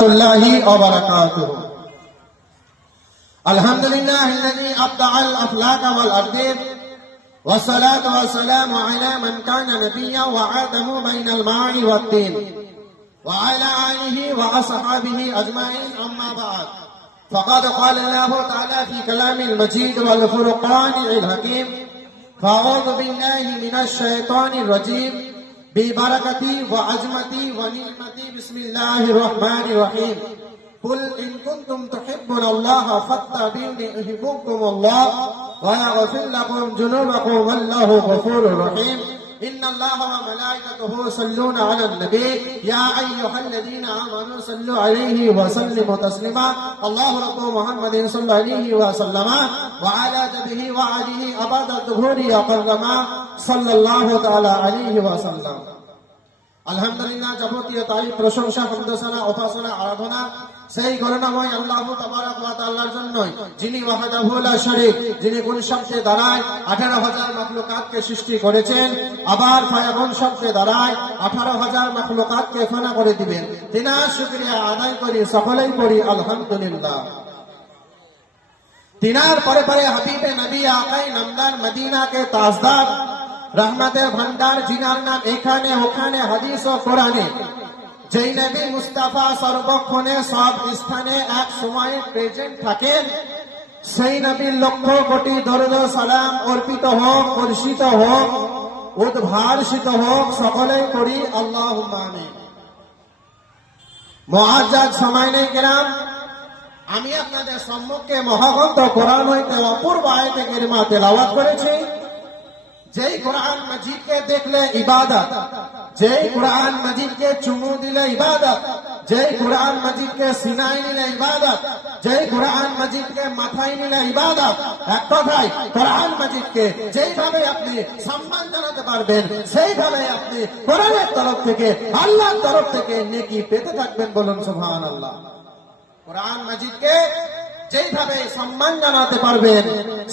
الله وبركاته. الحمد لله الذي أبدع الأفلاك والأرض، والصلاة والسلام على من كان نبيا وعاده بين الماء والطين، وعلى آله وأصحابه أجمعين. أما بعد، فقد قال الله تعالى في كلام المجيد والفرقان الحكيم: فأعوذ بالله من الشيطان الرجيم ببركتي وعظمتي ونعمتي، بسم الله الرحمن الرحيم. قل إن كنتم تحبون الله فاتبعوني يحببكم الله ويغفر لكم ذنوبكم والله غفور رحيم. إن الله وملائكته يصلون على النبي يا أيها الذين آمنوا صلوا عليه وسلموا تسليما. الله رب محمد صلى الله عليه وسلم وعلى نبيه وعليه أبد الظهور يقرما صلى الله تعالى عليه وسلم. আলহামদুলিল্লাহ, যাবতীয় তারিফ, প্রশংসা, হামদসানা, উপাসনা, আরাধনা সেই করুণাময় আল্লাহ তাবারক ওয়া তাআলার জন্যই, যিনি ওয়াহদাহু লা শারীক, যিনি কোন শব্দে দাঁড়ায় 18,000 মাখলুকাতকে সৃষ্টি করেছেন, আবার ফায়াকুন শব্দে দাঁড়ায় 18,000 মাখলুকাতকে ফানা করে দিবেন। তিনার শুকরিয়া আদায় করি, সকলেই পড়ি আলহামদুলিল্লাহ। তিনার পরে পরে হাবিবে নবী আকায়ে নামদার, মদিনা কে তাজদার, রহমতের ভান্ডার, জিনার নাম এখানে ওখানে হাদিস ও কোরআনে, যেই নবী মুস্তাফা সর্বক্ষণে সব স্থানে এক সময়ে প্রেজেন্ট থাকেন, সেই নবীর লক্ষ কোটি দরুদ ও সালাম অর্পিত হোক, বর্ষিত হোক, উদ্ভাসিত হোক, সকলেই করি আল্লাহুম্মা আমিন। মুআজ্জাজ সামাইনে কেরাম, আমি আপনাদের সম্মুখে মহাগ্রন্থ কোরআন হইতে অপূর্ব আয়াতে কারিমা তেলাওয়াত করেছি। যেই কোরআন মজিদকে দেখলে ইবাদত, যেই কোরআন মজিদকে চুমু দিলে ইবাদত, যেই কোরআন মজিদকে সিনায় নিলে ইবাদত, যেই কোরআন মজিদকে মাথায় নিলে ইবাদত। এক কথায় কোরআন মজিদকে যেইভাবে আপনি সম্মান জানাতে পারবেন, সেইভাবে আপনি কোরআনের তরফ থেকে, আল্লাহর তরফ থেকে নেকি পেতে থাকবেন। বলুন সুবহানাল্লাহ। কোরআন মজিদকে যেইভাবে সম্মান জানাতে পারবেন,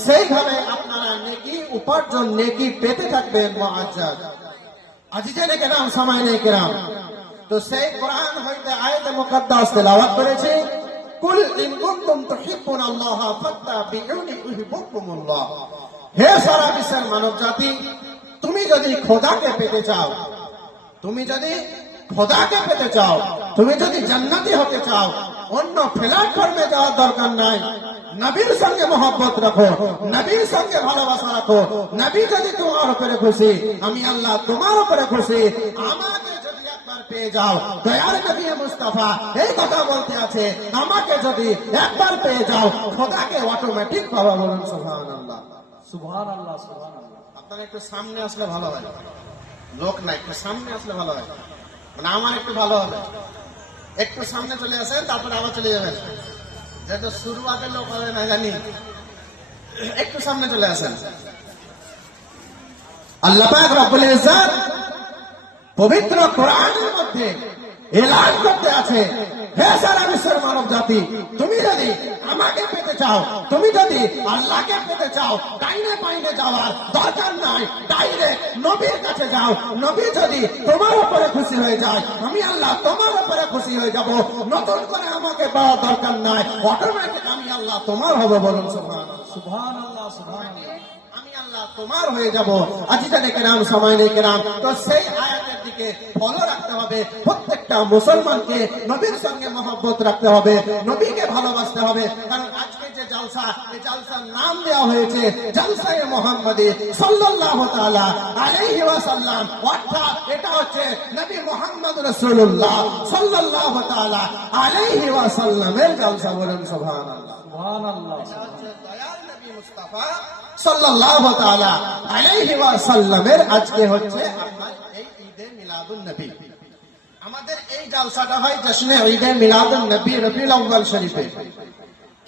সেইভাবে আপনারা নেকি উপার্জন, নেকি পেতে থাকবেন। মুআজ্জাজ আজিজানে কেরাম, সামাইনে কেরাম, তো সেই কোরআন হইতে আয়াতে মুকদ্দাস তেলাওয়াত করেছি। কুল ইন কুনতুম তুহিব্বুনাল্লাহ ফাত্তাবিউনি ইউহিব্বুকুমুল্লাহ। হে সারা বিশ্বের মানব জাতি, তুমি যদি খোদাকে পেতে চাও, তুমি যদি খোদাকে পেতে চাও, তুমি যদি জান্নাতি হতে চাও, অন্য প্ল্যাটফর্মে যাওয়ার দরকার নাই। নবীর সঙ্গে মহব্বত রাখো, নবীর সঙ্গে ভালোবাসা রাখো। নবী যদি তোমার উপরে খুশি, আমি আল্লাহ তোমার উপরে খুশি। আমাকে যদি একবার পেয়ে যাও, দয়ার নবী মুস্তাফা এই কথা বলতে আছে, আমাকে যদি একবার পেয়ে যাও, খোদাকে অটোমেটিক পাওয়া। বলুন সুবহানাল্লাহ, সুবহানাল্লাহ, সুবহানাল্লাহ। আপনারা একটু সামনে আসলে ভালো হয়, লোক নাই, একটু সামনে আসলে ভালো হয়, মানে আমার একটু ভালো হবে। একটু সামনে চলে আসেন, তারপরে আবার চলে যাবেন, যেহেতু শুরুয়াতের লোক হবে না জানি। একটু সামনে চলে আসেন। আল্লাহ পাক রব্বুল ইজ্জত পবিত্র কোরআনের মধ্যে এলান করতে আছে, হে সারা বিশ্বের মানব জাতি, তুমি যদি আমাকে পেতে চাও, তুমি যদি আল্লাহকে পেতে চাও, ডাইনে বাইনে যাওয়ার দরকার নাই, ডাইরেক্ট নবীর কাছে যাও। নবী যদি তোমার উপরে খুশি হয়ে যায়, আমি আল্লাহ তোমার উপরে খুশি হয়ে যাব। নতুন করে আমাকে পাওয়ার দরকার নাই, অটোমেটিক আমি আল্লাহ তোমার হবে। বলুন সুবহানাল্লাহ, সুবহানাল্লাহ, সুবহানাল্লাহ। আমি আল্লাহ তোমার হয়ে যাব। আজিজানে কেরাম, সামাইনে কেরাম, তো সেই আয়াতের দিকে ফলো রাখতে হবে। প্রত্যেকটা মুসলমানকে নবীর সঙ্গে মহব্বত রাখতে হবে, নবীকে ভালোবাসতে হবে। কারণ আজকে যে জালসা, এই জালসার নাম দেওয়া হয়েছে জালসায়ে মুহাম্মাদি সাল্লাল্লাহু তাআলা আলাইহি ওয়াসাল্লাম, অর্থাৎ এটা হচ্ছে নবী মুহাম্মদ রাসূলুল্লাহ সাল্লাল্লাহু তাআলা আলাইহি ওয়াসাল্লামের জালসা। বলুন সুবহানাল্লাহ, সুবহানাল্লাহ। দয়ার নবী মুস্তাফা সাল্লাল্লাহু তাআলা আলাইহি ওয়াসাল্লামের আজকে হচ্ছে আপনার এই ঈদে মিলাদুন নবী। আমাদের এই জালসাটা হয় জশ্নে ঈদে মিলাদুন নবী রবিউল আউয়াল শরীফে,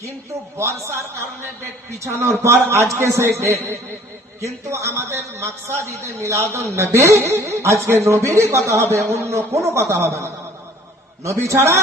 কিন্তু বর্ষার কারণে ডেট পিছানোর পর আজকে সেই ডেট। কিন্তু আমাদের মাকসাদ ঈদে মিলাদুন নবী, আজকে নবীরই কথা হবে, অন্য কোনো কথা হবে না। নবী ছাড়া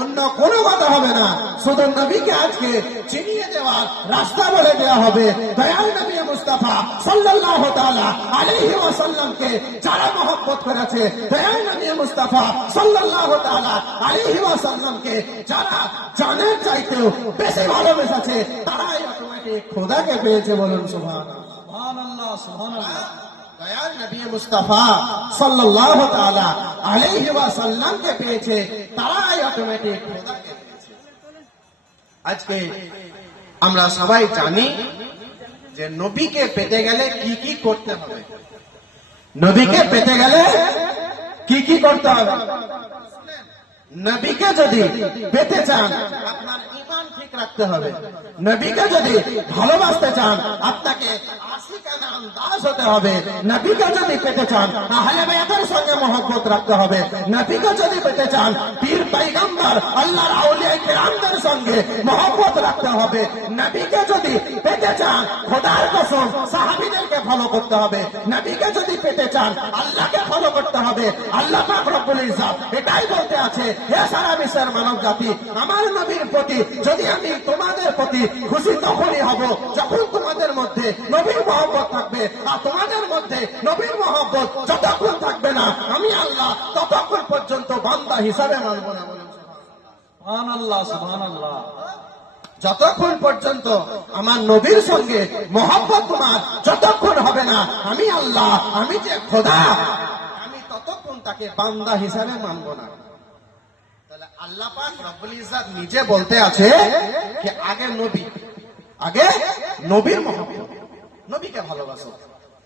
অন্য কোনো কথা হবে না, শুধু নবীকে আজকে চিনিয়ে দেওয়ার রাস্তা বলে দেওয়া হবে। দয়াল নবী মুস্তাফা সাল্লাল্লাহু তাআলা আলাইহি ওয়াসাল্লামকে যারা মহব্বত করেছে, দয়াল নবী মুস্তাফা সাল্লাল্লাহু তাআলা আলাইহি ওয়াসাল্লামকে যারা জানের চাইতেও বেশি ভালোবেসেছে, তারাই অটোমেটিক খোদাকে পেয়েছে। বলুন সুবহানাল্লাহ। সুবহানাল্লাহ, সুবহানাল্লাহ। দয়াল নবী মুস্তাফা সাল্লাল্লাহু তাআলা আলাইহি ওয়াসাল্লামকে পেয়েছে, তারাই অটোমেটিক খোদাকে পেয়েছে। আজকে আমরা সবাই জানি যে নবীকে পেতে গেলে কি কি করতে হবে। নবীকে পেতে গেলে কি কি করতে হবে? নবীকে যদি পেতে চান, আপনার ঈমান ঠিক রাখতে হবে। নবীকে যদি ভালোবাসতে চান, আপনাকে আশিকানা আন্দাজ হতে হবে। নবীকে যদি পেতে চান, আহলে বায়তের সঙ্গে মহব্বত রাখতে হবে। নবীকে যদি পেতে চান, পীর পয়গম্বর আল্লাহর আউলিয়া কিরামদের সঙ্গে মহব্বত রাখতে হবে। নবীকে যদি পেতে চান, খোদার কসম সাহাবীদেরকে ফলো করতে হবে। নবীকে যদি পেতে চান, আল্লাহকে ফলো করতে হবে। আল্লাহ পাক রব্বুল ইজ্জত এটাই বলতে আছে, হে সারা বিশ্বের মানব জাতি, আমার নবীর প্রতি যদি আমি তোমাদের প্রতি খুশি তখনই হব যখন তোমাদের মধ্যে নবীর মহব্বত থাকবে। আর তোমাদের মধ্যে নবীর মহব্বত যতক্ষণ থাকবে না, আমি আল্লাহ ততক্ষণ পর্যন্ত বান্দা হিসাবে মানব না। বলুন সুবহানাল্লাহ, সুবহানাল্লাহ। যতক্ষণ পর্যন্ত আমার নবীর সঙ্গে মহব্বত তোমার যতক্ষণ হবে না, আমি আল্লাহ, আমি যে খোদা, আমি ততক্ষণ তাকে বান্দা হিসাবে মানব না। তাহলে আল্লাহ পাক রব্বুল ইজ্জত নিজে বলতে আছে যে আগে নবীর মহব্বত, নবীকে ভালোবাসো,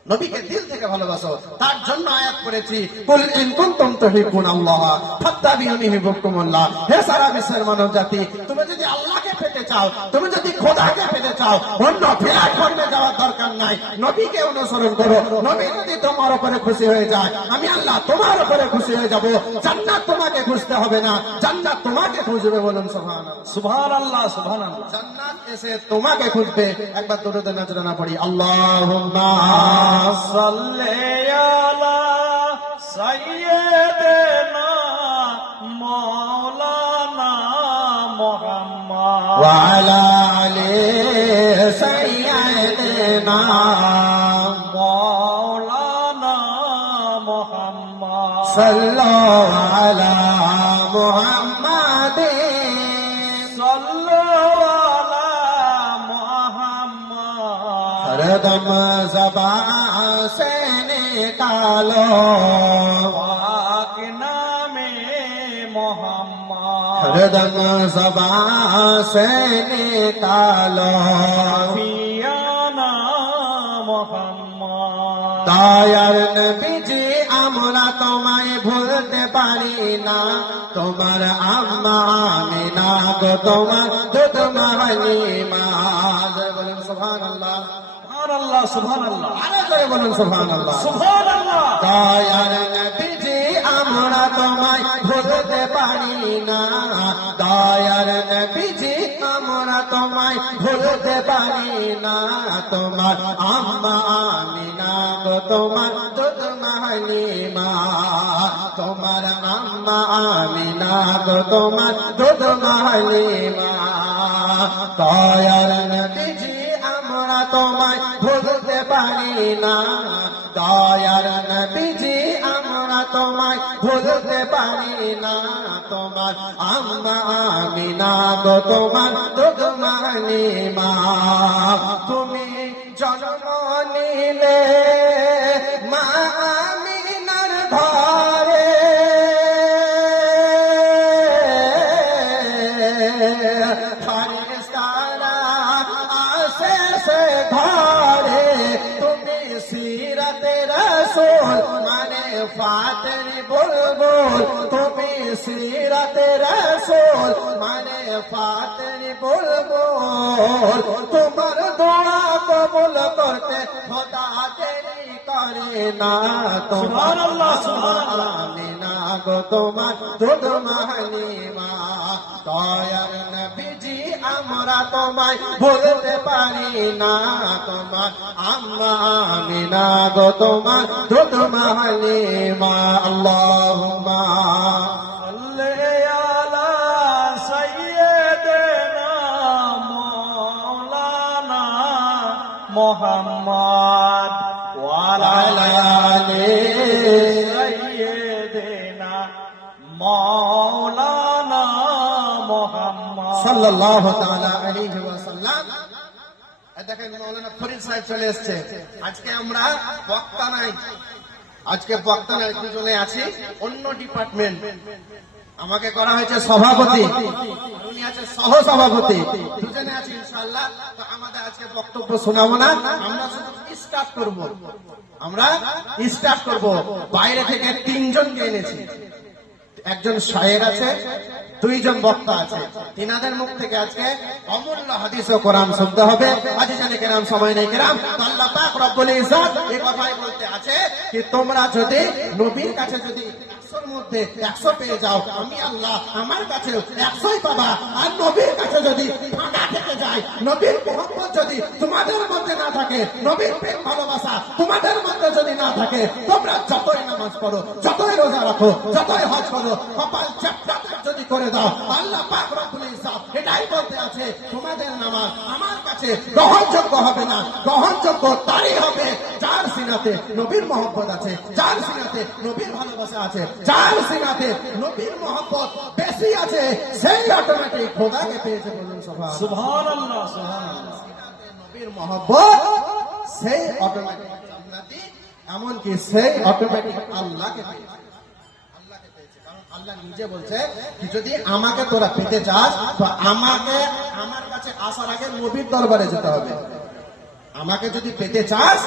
নবীকে দিল থেকে ভালোবাসো। তার জন্য আয়াত করেছি, কুল ইন কুনতুম তুহিব্বুনাল্লাহ ফাত্তাবিউনি ইউহিব্বুকুমুল্লাহ। হে সারা বিশ্বের মানব জাতি, তুমি যদি আল্লাহকে পেতে চাও, তুমি যদি খোদাকে পেতে চাও, অন্য প্ল্যাটফর্মে যাওয়ার দরকার নাই, নবীকে অনুসরণ করো। নবী যদি তোমার উপরে খুশি হয়ে যায়, আমি আল্লাহ তোমার উপরে খুশি হয়ে যাব। জান্নাত তোমাকে খুঁজতে হবে না, জান্নাত তোমাকে খুঁজবে। বলুন সুবহানাল্লাহ, সুবহানাল্লাহ, সুবহানাল্লাহ। জান্নাত এসে তোমাকে খুঁজবে। একবার দরুদ নজরানা পড়ি, আল্লাহুম্মা সাল্লি আলা সাইয়্যিদিনা মাওলানা মুহাম্মদ ওয়া আলা আলি সাইয়্যিদিনা মাওলানা মুহাম্মদ সাল্লাল্লাহু আলা মুহাম্মাদিন সাল্লাল্লাহু আলা মুহাম্মদ। হরদম ज़बान से निकालो पाक नामे मोहम्मद, हरदम ज़बान से निकालो पियाना मोहम्मद। দয়ার নবীজি, আমরা তোমায় ভুলতে পারি না। তোমার আম্মা আমিনা গো, তোমার দুধ মালিমা। বলুন সুবহানাল্লাহ, সুবহানাল্লাহ, সুবহানাল্লাহ, আরো জোরে বলুন সুবহানাল্লাহ। সুবহানাল্লাহ। দয়ার নবীজি, আমরা তোমায় ভুলতে পারি না। দয়ার নবীজি, আমরা তোমায় ভুলতে পারি না। তোমার আম্মা আমিনা গো, তোমার দুধ মালিমা। তোমার আম্মা আমিনা গো, তোমার দুধ মালিমা। দয়ার নবীজি, আমরা তোমায় ভুলতে পারি না। দয়ার নবীজি, আমরা তোমায় ভুলতে পারি না। তোমার আম্মা আমিনা গো, তোমার দুধ মালিমা। তুমি জন্ম নিলে মা আমিনার ঘরে, ফেরেশতারা আসে সে ঘরে। তুমি সিরাতে রাসূল মানে ফাতেরি বুলবুল। তুমি সিরাতে রাসূল মানে ফাতেরি বুলবুল। তোমার দোয়া কবুল করতে খোদা দেরি করে না। সুবহানাল্লাহ, সুবহানাল্লাহ। আমিনা গো, তোমার দুধ মালিমা। দয়ার নবীজি, আমরা তোমায় ভুলতে পারি না। তোমার আম্মা আমিনা গো, তোমার দুধ মালিমা। আল্লাহুম্মা সাল্লি আলা মোহাম্মদ ওয়ালা আলি সাইয়্যিদিনা মাওলানা মোহাম্মদ সাল্লাল্লাহু তাআলা আলাইহি ওয়াসাল্লাম। দেখেন মাওলানা ফরিদ সাহেব চলে এসেছে। আজকে আমরা বক্তা নাই, আজকে বক্তা নাই, দুজনে আছি অন্য ডিপার্টমেন্ট। আমাকে করা হয়েছে সভাপতি, উনি আছে সহ সভাপতি, দুজনে আছি ইনশাআল্লাহ। তো আমাদের আজকে বক্তব্য শোনাবো না, আমরা শুধু স্টার্ট করব। আমরা স্টার্ট করব। বাইরে থেকে তিনজনকে এনেছি, একজন শায়ের আছে, দুইজন বক্তা আছে। তিনাদের মুখ থেকে আজকে অমূল্য হাদিস ও কোরআন শুনতে হবে। আজিজানে কেরাম, সময় নেই কেরাম, তো আল্লাহ পাক রব্বুল ইজ্জত এই কথাই বলতে আছে কি তোমরা যদি নবীর কাছে যদি 100 এর মধ্যে 100 পেয়ে যাও, আমি আল্লাহ আমার কাছে 100ই পাবা। আর নবীর কাছে যদি ফাঁকা থেকে যায়, নবীর মহব্বত যদি তোমাদের মধ্যে না থাকে, নবীর প্রেম ভালোবাসা তোমাদের মধ্যে যদি না থাকে, তোমরা যতই নামাজ পড়ো, যতই রোজা রাখো, যতই হজ করো, কপাল চ্যাপ্টা যদি করে দাও, আল্লাহ পাক রব্বুল ইজ্জত এটাই বলতে আছে তোমাদের নামাজ আমার কাছে গ্রহণযোগ্য হবে না। গ্রহণযোগ্য তারই হবে যার সিনাতে নবীর মহব্বত আছে, যার সিনাতে নবীর ভালোবাসা আছে, যার সিনাতে নবীর মহব্বত বেশি আছে, সেই অটোমেটিক খোদাকে পেয়েছে। বলুন সুবহানাল্লাহ। সুবহানাল্লাহ সুবহানাল্লাহ। নবীর মহব্বত সেই অটোমেটিক জান্নাতি, এমনকি সেই অটোমেটিক আল্লাহকে পেয়েছে। আল্লাহকে পেয়েছে, কারণ আল্লাহ নিজে বলছে কি যদি আমাকে তোরা পেতে চাস তো আমাকে আমার কাছে আসার আগে নবীর দরবারে যেতে হবে। আমাকে যদি পেতে চাস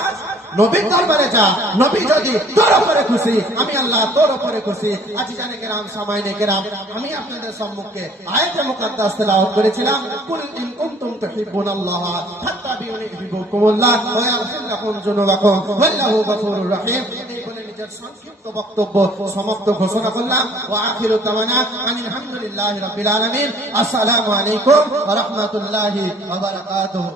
নবীর দরবারে যা, নবী যদি তোর উপরে খুশি, আমি আল্লাহ তোর উপরে খুশি। আজিজানে কেরাম, সামাইনে কেরাম, আমি আপনাদের সম্মুখে আয়াতে মুকাদ্দাস তেলাওয়াত করেছিলাম, কুল ইন কুনতুম তুহিব্বুনাল্লাহ ফাত্তাবিউনি ইউহিব্বুকুমুল্লাহ ওয়া ইয়াগফির লাকুম যুনুবাকুম ওয়াল্লাহু গফুরুর রহিম। এই বলে নিজের সংক্ষিপ্ত বক্তব্য সমাপ্ত ঘোষণা করলাম। ওয়া আখিরু দাওয়ানা আনিল হামদুলিল্লাহি রাব্বিল আলামিন। আসসালামু আলাইকুম ওয়া রাহমাতুল্লাহি ওয়া বারাকাতুহু।